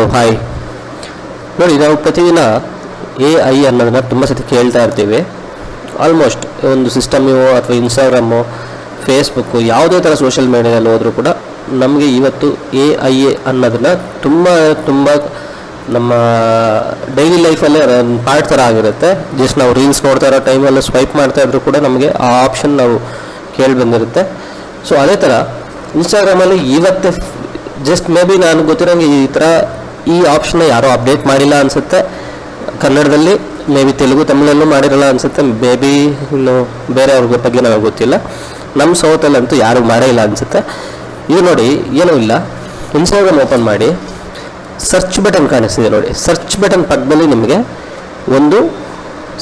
Hello hi. ನೋಡಿ, ನಾವು ಪ್ರತಿದಿನ AI ಅನ್ನೋದನ್ನ ತುಂಬ ಸತಿ ಕೇಳ್ತಾ ಇರ್ತೀವಿ. ಆಲ್ಮೋಸ್ಟ್ ಒಂದು ಸಿಸ್ಟಮು ಅಥವಾ ಇನ್ಸ್ಟಾಗ್ರಾಮು, ಫೇಸ್ಬುಕ್ಕು, ಯಾವುದೇ ಥರ ಸೋಷಿಯಲ್ ಮೀಡಿಯಾದಲ್ಲಿ ಹೋದರೂ ಕೂಡ ನಮಗೆ ಇವತ್ತು AI ಅನ್ನೋದನ್ನ ತುಂಬ ನಮ್ಮ ಡೈಲಿ ಲೈಫಲ್ಲೇ ಪಾರ್ಟ್ ಥರ ಆಗಿರುತ್ತೆ. ಜಸ್ಟ್ ನಾವು ರೀಲ್ಸ್ ನೋಡ್ತಾ ಇರೋ ಟೈಮಲ್ಲಿ ಸ್ವೈಪ್ ಮಾಡ್ತಾ ಇದ್ರೂ ಕೂಡ ನಮಗೆ ಆ ಆಪ್ಷನ್ ನಾವು ಕೇಳಿ ಬಂದಿರುತ್ತೆ. ಸೊ ಅದೇ ಥರ ಇನ್ಸ್ಟಾಗ್ರಾಮಲ್ಲಿ ಇವತ್ತೇ ಜಸ್ಟ್ ಮೇ ಬಿ ನಾನು ಗೊತ್ತಿರೋಂಗೆ ಈ ಆಪ್ಷನ್ನ ಯಾರೂ ಅಪ್ಡೇಟ್ ಮಾಡಿಲ್ಲ ಅನಿಸುತ್ತೆ. ಕನ್ನಡದಲ್ಲಿ ಮೇ ಬಿ ತೆಲುಗು ತಮಿಳಲ್ಲೂ ಮಾಡಿರಲ್ಲ ಅನಿಸುತ್ತೆ. ಮೇ ಬಿ ಇನ್ನು ಬೇರೆಯವ್ರ ಬಗ್ಗೆ ನನಗೆ ಗೊತ್ತಿಲ್ಲ. ನಮ್ಮ ಸೌತಲ್ಲಂತೂ ಯಾರೂ ಮಾಡೇ ಇಲ್ಲ ಅನಿಸುತ್ತೆ. ಇದು ನೋಡಿ, ಏನೂ ಇಲ್ಲ, ಇನ್ಸ್ಟಾಗ್ರಾಮ್ ಓಪನ್ ಮಾಡಿ ಸರ್ಚ್ ಬಟನ್ ಕಾಣಿಸ್ತಿದೆ ನೋಡಿ. ಸರ್ಚ್ ಬಟನ್ ಪಕ್ಕದಲ್ಲಿ ನಿಮಗೆ ಒಂದು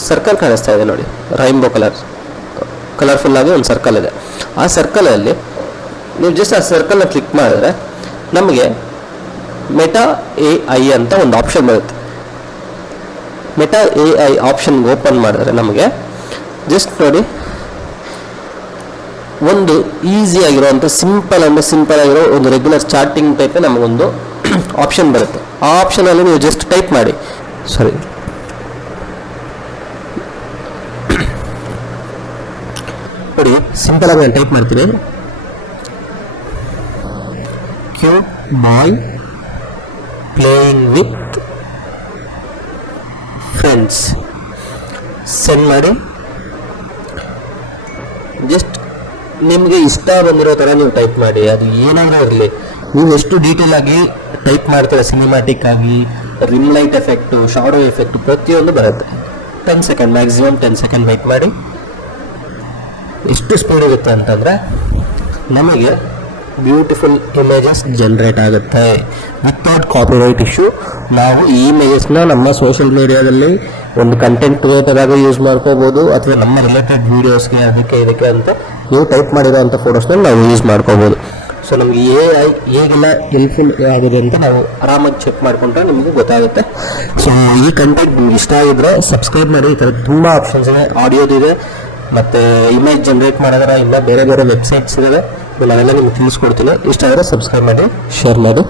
ಸರ್ಕಲ್ ಕಾಣಿಸ್ತಾ ಇದೆ ನೋಡಿ, ರೈನ್ಬೋ ಕಲರ್ಫುಲ್ಲಾಗಿ ಒಂದು ಸರ್ಕಲ್ ಇದೆ. ಆ ಸರ್ಕಲಲ್ಲಿ ನೀವು ಜಸ್ಟ್ ಆ ಸರ್ಕಲ್ನ ಕ್ಲಿಕ್ ಮಾಡಿದ್ರೆ ನಮಗೆ ಮೆಟಾ AI ಅಂತ ಒಂದು ಆಪ್ಷನ್ ಬರುತ್ತೆ. ಮೆಟಾ AI ಆಪ್ಷನ್ಗೆ ಓಪನ್ ಮಾಡಿದ್ರೆ ನಮಗೆ ಜಸ್ಟ್ ನೋಡಿ, ಒಂದು ಈಸಿಯಾಗಿರೋವಂಥ ಸಿಂಪಲ್ ಆಗಿರೋ ಒಂದು ರೆಗ್ಯುಲರ್ ಚಾಟಿಂಗ್ ಟೈಪೇ ನಮಗೊಂದು ಆಪ್ಷನ್ ಬರುತ್ತೆ. ಆ ಆಪ್ಷನಲ್ಲಿ ನೀವು ಜಸ್ಟ್ ಟೈಪ್ ಮಾಡಿ, ನೋಡಿ ಸಿಂಪಲ್ ಆಗಿ ನಾನು ಟೈಪ್ ಮಾಡ್ತೀನಿ, cute boy playing with friends, send ಮಾಡಿ. ಜಸ್ಟ್ ನಿಮಗೆ ಇಷ್ಟ ಬಂದಿರೋ ಥರ ನೀವು ಟೈಪ್ ಮಾಡಿ. ಅದು ಏನಾದರೂ ಇರಲಿ, ನೀವು ಎಷ್ಟು ಡೀಟೇಲ್ ಆಗಿ ಟೈಪ್ ಮಾಡ್ತೀರ, ಸಿನಿಮ್ಯಾಟಿಕ್ ಆಗಿ, rim light effect, shadow effect, ಪ್ರತಿಯೊಂದು ಬರುತ್ತೆ. 10 ಸೆಕೆಂಡ್, ಮ್ಯಾಕ್ಸಿಮಮ್ 10 ಸೆಕೆಂಡ್ ವೆಯ್ಟ್ ಮಾಡಿ. ಎಷ್ಟು ಸ್ಪೀಡ್ ಇರುತ್ತೆ ಅಂತಂದರೆ ನಮಗೆ ಬ್ಯೂಟಿಫುಲ್ ಇಮೇಜಸ್ ಜನರೇಟ್ ಆಗುತ್ತೆ ವಿತೌಟ್ ಕಾಪಿರೈಟ್ ಇಶ್ಯೂ. ನಾವು ಈ ಇಮೇಜಸ್ನ ನಮ್ಮ ಸೋಷಿಯಲ್ ಮೀಡಿಯಾದಲ್ಲಿ ಒಂದು ಕಂಟೆಂಟ್ ಕ್ರಿಯೇಟರ್ ಆಗಿ ಯೂಸ್ ಮಾಡ್ಕೋಬೋದು, ಅಥವಾ ನಮ್ಮ ರಿಲೇಟೆಡ್ ವೀಡಿಯೋಸ್ಗೆ ಇದಕ್ಕೆ ಅಂತ ನೀವು ಟೈಪ್ ಮಾಡಿರೋ ಅಂಥ ಫೋಟೋಸ್ನ ನಾವು ಯೂಸ್ ಮಾಡ್ಕೋಬೋದು. ಸೊ ನಮಗೆ AI ಹೇಗೆಲ್ಲ ಹೆಲ್ಪ್ಫುಲ್ ಆಗಿದೆ ಅಂತ ನಾವು ಆರಾಮಾಗಿ ಚೆಕ್ ಮಾಡಿಕೊಂಡ್ರೆ ನಮಗೆ ಗೊತ್ತಾಗುತ್ತೆ. ಸೊ ಈ ಕಂಟೆಂಟ್ ನಿಮ್ಗೆ ಇಷ್ಟ ಆಗಿದ್ರೆ ಸಬ್ಸ್ಕ್ರೈಬ್ ಮಾಡಿ. ಈ ಥರ ತುಂಬ ಆಪ್ಷನ್ಸ್ ಇದೆ, ಆಡಿಯೋದಿದೆ, ಮತ್ತು ಇಮೇಜ್ ಜನರೇಟ್ ಮಾಡೋದ್ರ ಇಲ್ಲ ಬೇರೆ ವೆಬ್ಸೈಟ್ಸ್ ಇದ್ದಾವೆ. ನಾವೆಲ್ಲ ನಿಮ್ಗೆ ತಿಳಿಸ್ಕೊಡ್ತೀನಿ. ಇಷ್ಟ ಆದರೆ ಸಬ್ಸ್ಕ್ರೈಬ್ ಮಾಡಿ, ಶೇರ್ ಮಾಡಿ,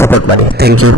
ಸಪೋರ್ಟ್ ಮಾಡಿ. Thank you.